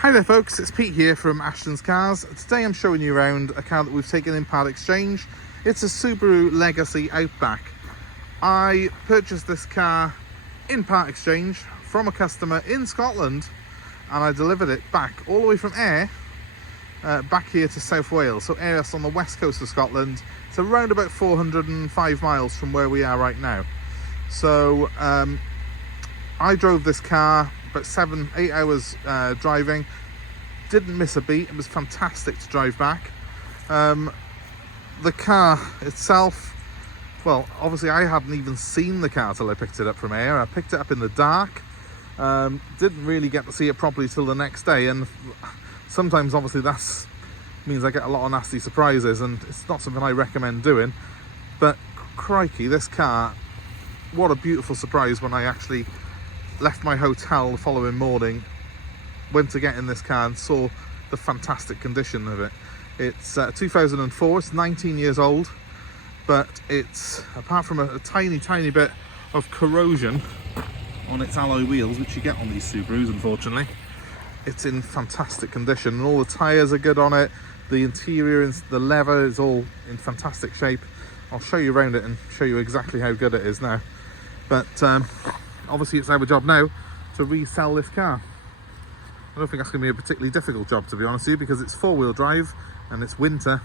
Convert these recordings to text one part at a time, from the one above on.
Hi there folks, it's Pete here from Ashton's Cars. Today I'm showing you around a car that we've taken in part exchange. It's a Subaru Legacy Outback. I purchased this car in part exchange from a customer in Scotland, and I delivered it back all the way from Ayr back here to South Wales. So Ayer's on the west coast of Scotland. It's around about 405 miles from where we are right now. So I drove this car about 7-8 hours driving, didn't miss a beat. It was fantastic to drive back. The car itself, well, obviously I hadn't even seen the car till I picked it up from Ayr. I picked it up in the dark, didn't really get to see it properly till the next day, and sometimes obviously that means I get a lot of nasty surprises, and it's not something I recommend doing. But crikey, this car, what a beautiful surprise when I actually left my hotel the following morning, went to get in this car and saw the fantastic condition of it. It's 2004, it's 19 years old, but it's, apart from a tiny bit of corrosion on its alloy wheels, which you get on these Subarus unfortunately, it's in fantastic condition, and all the tyres are good on it. The interior and the leather is all in fantastic shape. I'll show you around it and show you exactly how good it is now. But obviously it's our job now to resell this car. I don't think that's going to be a particularly difficult job, to be honest with you, because it's four-wheel drive and it's winter,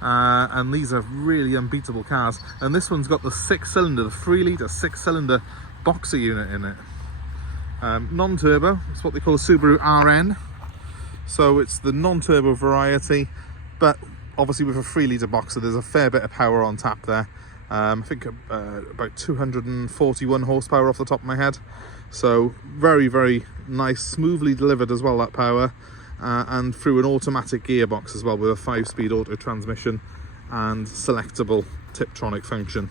and these are really unbeatable cars. And this one's got the 6-cylinder, the 3-litre 6-cylinder boxer unit in it. Non-turbo, it's what they call a Subaru RN. So it's the non-turbo variety, but obviously with a 3-litre boxer there's a fair bit of power on tap there. I think about 241 horsepower off the top of my head. So very nice, smoothly delivered as well, that power, and through an automatic gearbox as well, with a 5-speed auto transmission and selectable tiptronic function.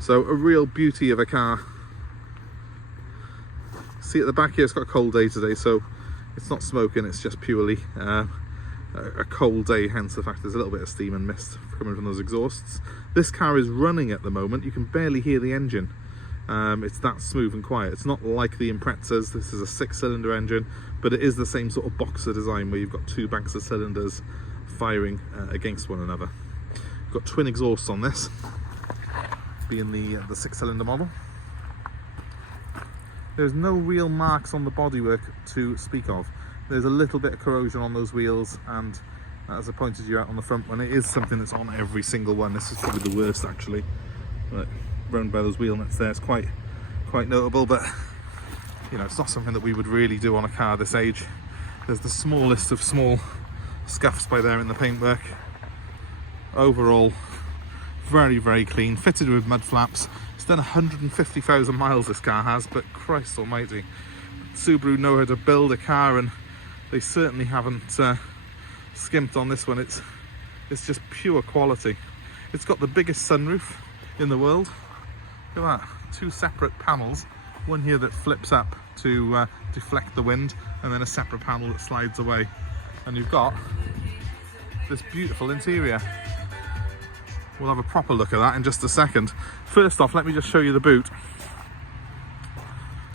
So a real beauty of a car. See at the back here, it's got a cold day today, so it's not smoking, it's just purely a cold day, hence the fact there's a little bit of steam and mist coming from those exhausts. This car is running at the moment, you can barely hear the engine. It's that smooth and quiet. It's not like the Imprezas. This is a 6-cylinder engine, but it is the same sort of boxer design where you've got two banks of cylinders firing against one another. You've got twin exhausts on this, being the 6-cylinder model. There's no real marks on the bodywork to speak of. There's a little bit of corrosion on those wheels, and as I pointed you out on the front one, it is something that's on every single one. This is probably the worst actually. But round by those wheel nuts there, it's quite notable, but you know, it's not something that we would really do on a car this age. There's the smallest of small scuffs by there in the paintwork. Overall, very clean, fitted with mud flaps. It's done 150,000 miles this car has, but Christ almighty, Subaru know how to build a car, and they certainly haven't skimped on this one. It's just pure quality. It's got the biggest sunroof in the world. Look at that, 2 separate panels, one here that flips up to deflect the wind, and then a separate panel that slides away, and you've got this beautiful interior. We'll have a proper look at that in just a second. First off, let me just show you the boot,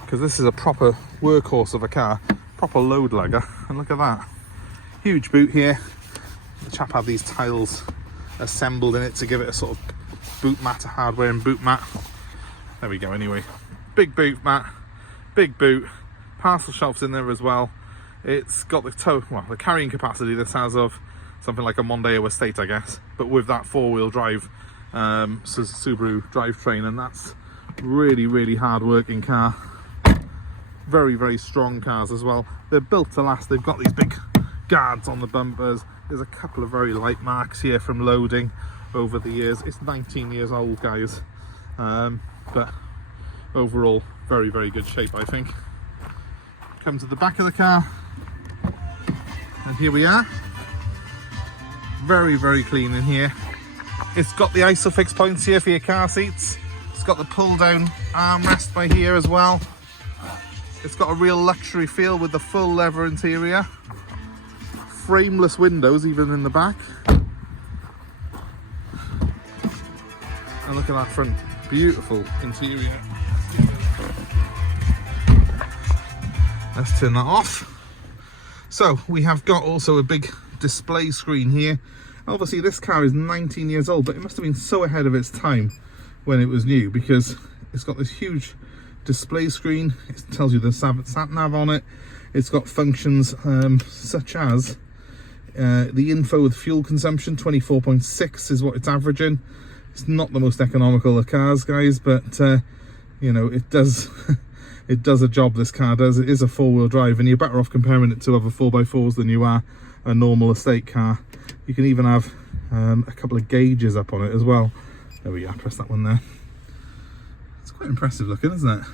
because this is a proper workhorse of a car, proper load lugger. And look at that, huge boot here. The chap had these tiles assembled in it to give it a sort of boot mat, a hardware and boot mat. There we go. Anyway, big boot mat, big boot, parcel shelves in there as well. It's got the carrying capacity this has of something like a Mondeo Estate, I guess, but with that 4-wheel drive Subaru drivetrain, and that's really hard working car. Very strong cars as well. They're built to last. They've got these big guards on the bumpers. There's a couple of very light marks here from loading over the years. It's 19 years old, guys, but overall very good shape, I think. Come to the back of the car, and here we are. Very clean in here. It's got the ISOFIX points here for your car seats. It's got the pull down armrest by here as well. It's got a real luxury feel with the full leather interior. Frameless windows even in the back. And look at that front, beautiful interior. Let's turn that off. So we have got also a big display screen here. Obviously this car is 19 years old, but it must have been so ahead of its time when it was new, because it's got this huge display screen. It tells you the sat nav on it. It's got functions such as the info with fuel consumption. 24.6 is what it's averaging. It's not the most economical of cars, guys, but you know, it does it does a job, this car does. It is a four-wheel drive, and you're better off comparing it to other 4x4s than you are a normal estate car. You can even have a couple of gauges up on it as well. There we go, press that one there. It's quite impressive looking, isn't it?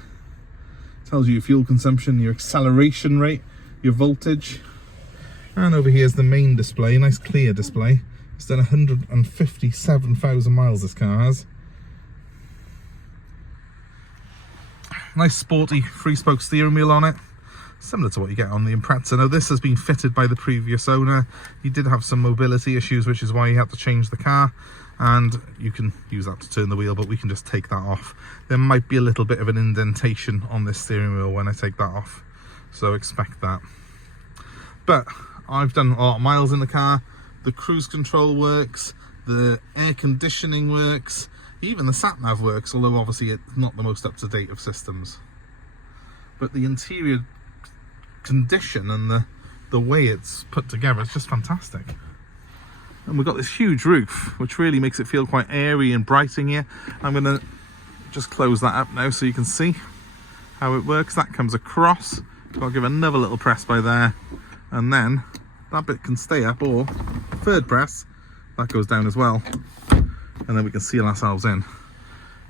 Tells you your fuel consumption, your acceleration rate, your voltage. And over here is the main display, nice clear display. It's done 157,000 miles, this car has. Nice sporty 3-spoke steering wheel on it, similar to what you get on the Impreza. Now this has been fitted by the previous owner. He did have some mobility issues, which is why he had to change the car, and you can use that to turn the wheel, but we can just take that off. There might be a little bit of an indentation on this steering wheel when I take that off, so expect that. But I've done a lot of miles in the car. The cruise control works, the air conditioning works, even the sat nav works, although obviously it's not the most up-to-date of systems. But the interior condition and the way it's put together, it's just fantastic. And we've got this huge roof, which really makes it feel quite airy and bright in here. I'm going to just close that up now so you can see how it works. That comes across. I'll give another little press by there, and then that bit can stay up, or third press, that goes down as well. And then we can seal ourselves in,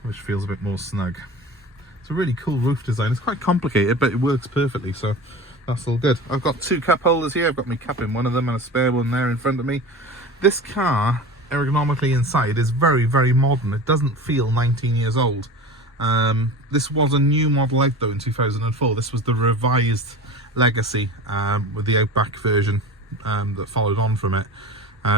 which feels a bit more snug. It's a really cool roof design. It's quite complicated, but it works perfectly, so that's all good. I've got 2 cup holders here. I've got my cup in one of them and a spare one there in front of me. This car, ergonomically inside, is very, very modern. It doesn't feel 19 years old. This was a new model out though in 2004. This was the revised Legacy with the Outback version that followed on from it.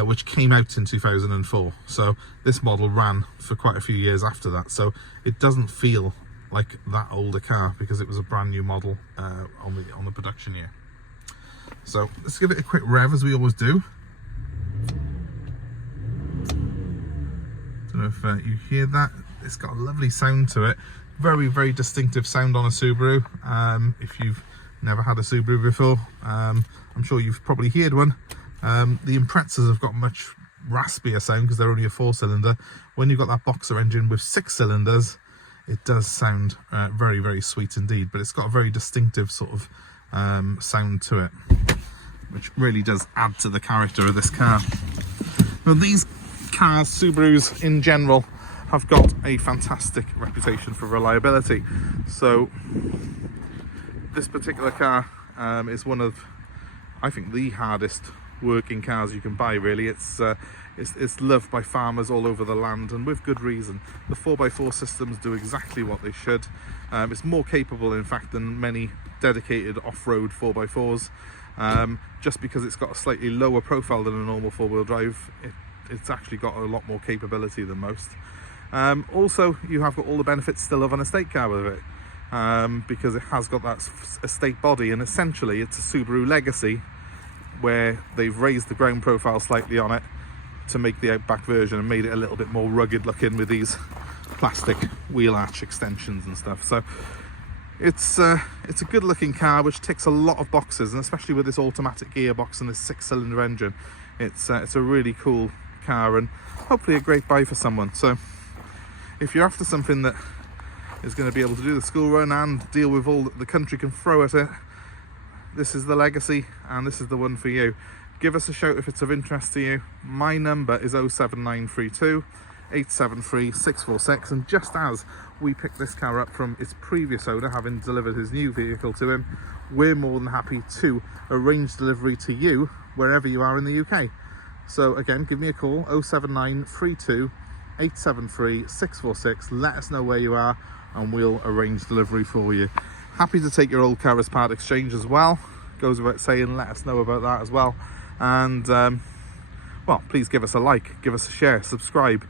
Which came out in 2004, so this model ran for quite a few years after that, so it doesn't feel like that older car because it was a brand new model on the production year. So let's give it a quick rev, as we always do. Don't know if you hear that. It's got a lovely sound to it, very, very distinctive sound on a Subaru. If you've never had a Subaru before, I'm sure you've probably heard one. The Imprezas have got much raspier sound because they're only a 4-cylinder. When you've got that boxer engine with 6 cylinders, it does sound very, very sweet indeed. But it's got a very distinctive sort of sound to it, which really does add to the character of this car. Now these cars, Subarus in general, have got a fantastic reputation for reliability. So this particular car is one of, I think, the hardest working cars you can buy, really. It's loved by farmers all over the land, and with good reason. The 4x4 systems do exactly what they should. It's more capable, in fact, than many dedicated off-road 4x4s. Just because it's got a slightly lower profile than a normal 4-wheel drive, it's actually got a lot more capability than most. Also, you have got all the benefits still of an estate car with it, because it has got that estate body, and essentially it's a Subaru Legacy where they've raised the ground profile slightly on it to make the Outback version and made it a little bit more rugged looking with these plastic wheel arch extensions and stuff. So it's a good looking car which ticks a lot of boxes, and especially with this automatic gearbox and this 6-cylinder engine, it's a really cool car and hopefully a great buy for someone. So if you're after something that is going to be able to do the school run and deal with all that the country can throw at it, this is the Legacy, and this is the one for you. Give us a shout if it's of interest to you. My number is 07932 873 646, and just as we picked this car up from its previous owner, having delivered his new vehicle to him, we're more than happy to arrange delivery to you wherever you are in the UK. So again, give me a call, 07932 873 646. Let us know where you are and we'll arrange delivery for you. Happy to take your old car as part exchange as well. Goes without saying, let us know about that as well. And well, please give us a like, give us a share, subscribe.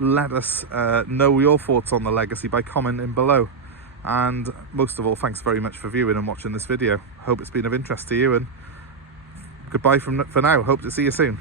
Let us know your thoughts on the Legacy by commenting below. And most of all, thanks very much for viewing and watching this video. Hope it's been of interest to you, and goodbye for now. Hope to see you soon.